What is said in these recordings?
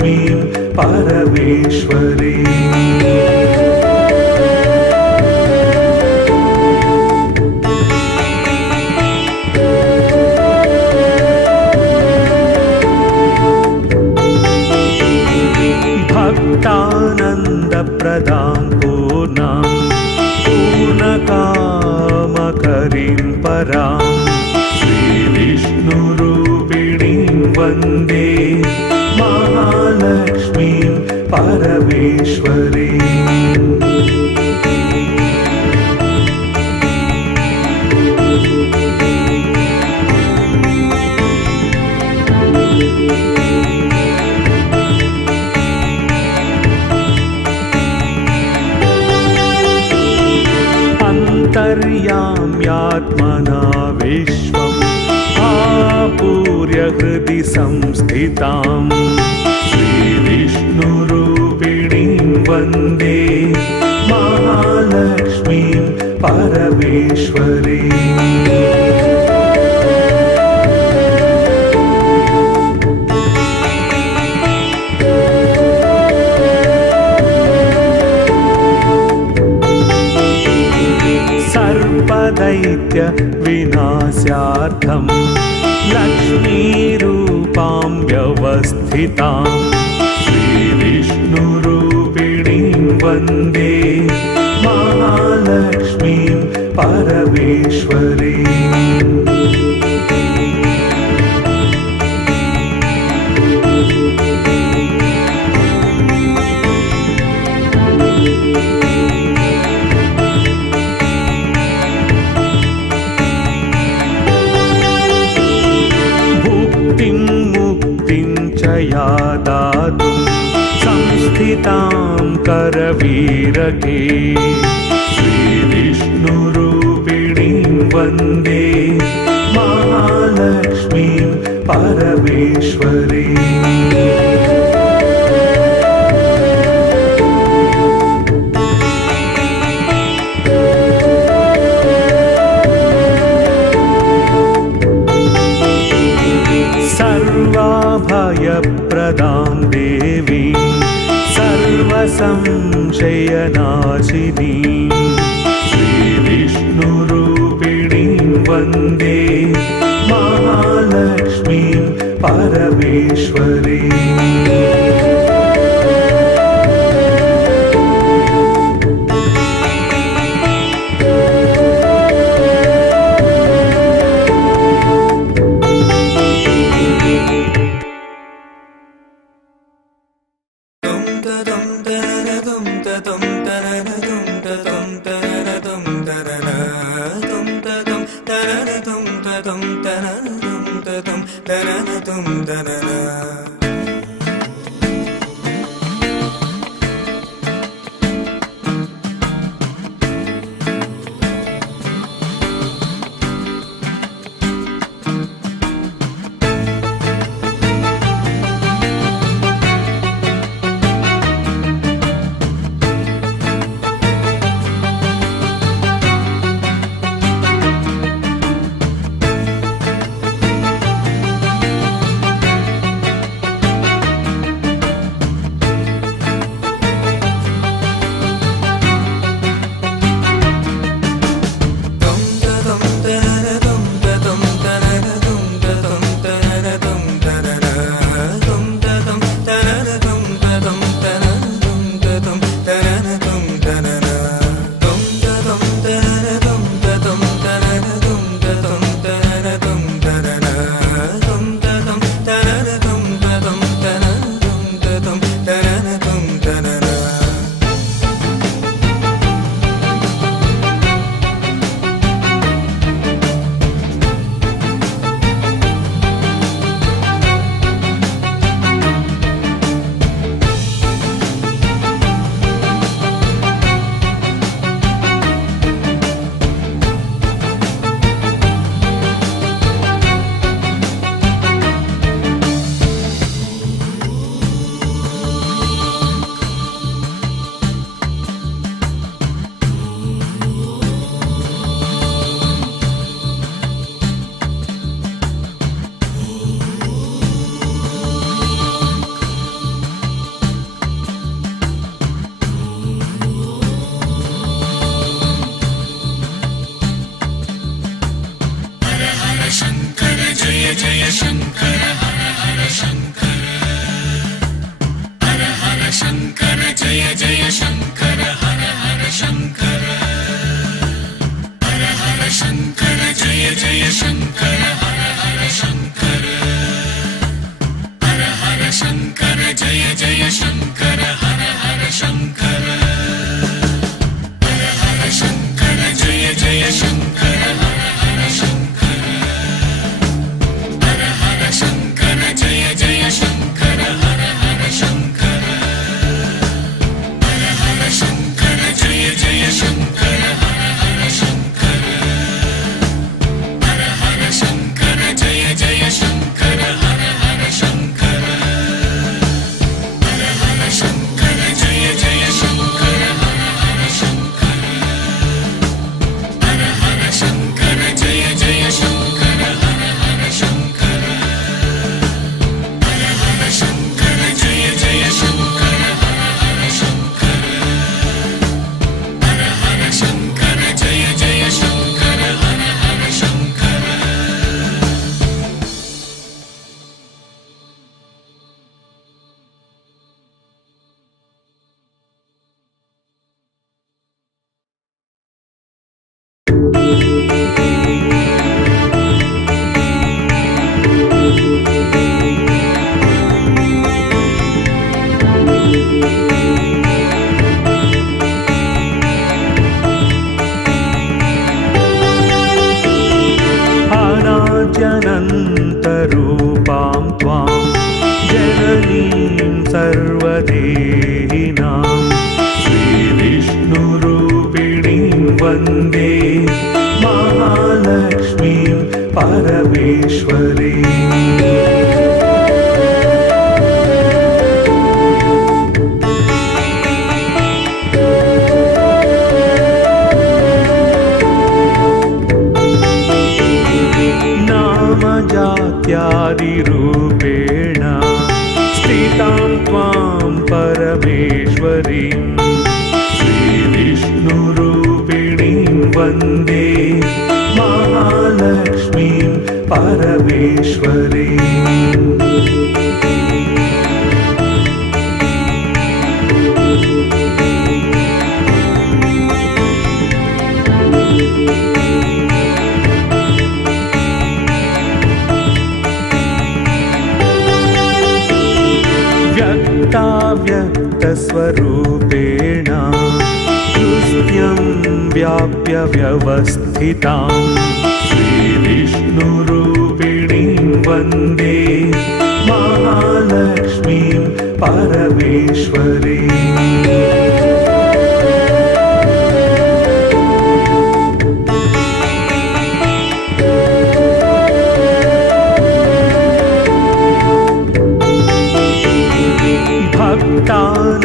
महालक्ष्मीं परमेश्वरीं भक्तानन्दप्रदां पूर्णां पूर्णकामकरीं परां श्रीविष्णुरूपिणीं वन्दे महालक्ष्मीं परमेश्वरीं अन्तर्याम्यात्मना विश्वम् आपूर्य हृदि संस्थितां श्रीविष्णुरूपिणीं वन्दे महालक्ष्मीं परमेश्वरीं सर्वदैत्य विनाशार्थं लक्ष्मीरूपां व्यवस्थितां श्रीविष्णुरूपिणीं वन्दे महालक्ष्मीं परमेश्वरीं या दातुं संस्थितां करवीरके श्रीविष्णुरूपिणीं वन्दे महालक्ष्मीं परमेश्वरीं सर्वभयप्रदां देवीं सर्वसंशयनाशिनीं श्रीविष्णुरूपिणीं वन्दे महालक्ष्मीं परमेश्वरीं जय जय शङ्कर हर हर शङ्कर हर हर शङ्कर जय जय शङ्कर हर हर शङ्कर हर हर शङ्कर जय जय शङ्कर हर हर शङ्कर हर हर शङ्कर जय जय शङ्कर हर हर शङ्कर हर हर शङ्कर जय जय शङ्कर हर हर शङ्कर हर हर शङ्कर जय जय शङ्कर हर हर शङ्कर हर हर शङ्कर जय जय शङ्कर हर हर शङ्कर हर हर शङ्कर जय जय शङ्कर हर हर शङ्कर हर हर शङ्कर जय जय शङ्कर हर हर शङ्कर अनाद्यनन्तरूपां त्वां जननीं सर्वदेहिनां श्रीविष्णुरूपिणीं वन्दे महालक्ष्मीं परमेश्वरीम् जात्यादिरूपेण स्थितां त्वां परमेश्वरीं श्रीविष्णुरूपिणीं वन्दे महालक्ष्मीं परमेश्वरीम् व्यक्तस्वरूपेण हृदयं व्याप्य व्यवस्थितां श्रीविष्णुरूपिणीं वन्दे महालक्ष्मीं परमेश्वरीम्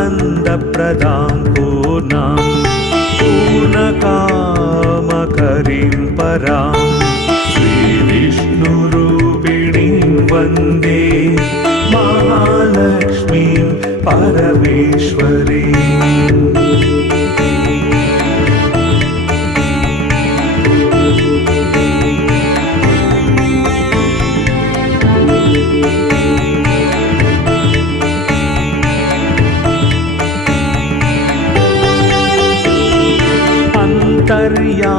भक्तानन्दप्रदां पूर्णां पूर्णकामकरीं परां श्रीविष्णुरूपिणीं वन्दे महालक्ष्मीं परमेश्वरीम्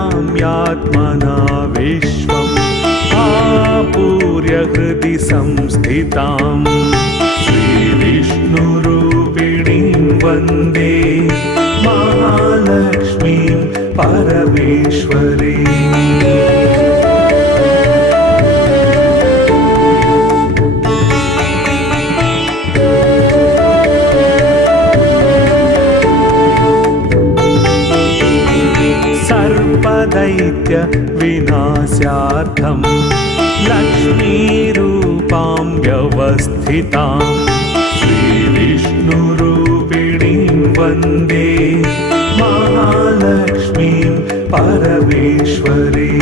अन्तर्याम्यात्मना विश्वम् आपूर्य हृदि संस्थितां श्रीविष्णुरूपिणीं वन्दे महालक्ष्मीं परमेश्वरीम् सर्पदैत्य विनाशार्थं लक्ष्मीरूपां व्यवस्थितां श्रीविष्णुरूपिणीं वन्दे महालक्ष्मीं परमेश्वरीम्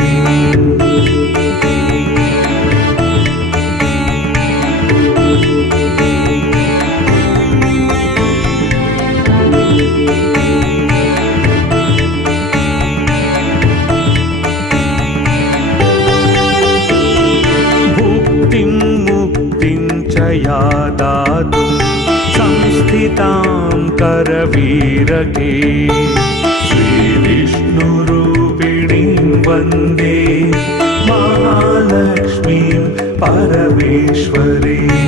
मुक्तिं च या दातुं संस्थितां करवीरके श्रीविष्णुरूपिणीं वन्दे महालक्ष्मीं परमेश्वरीम्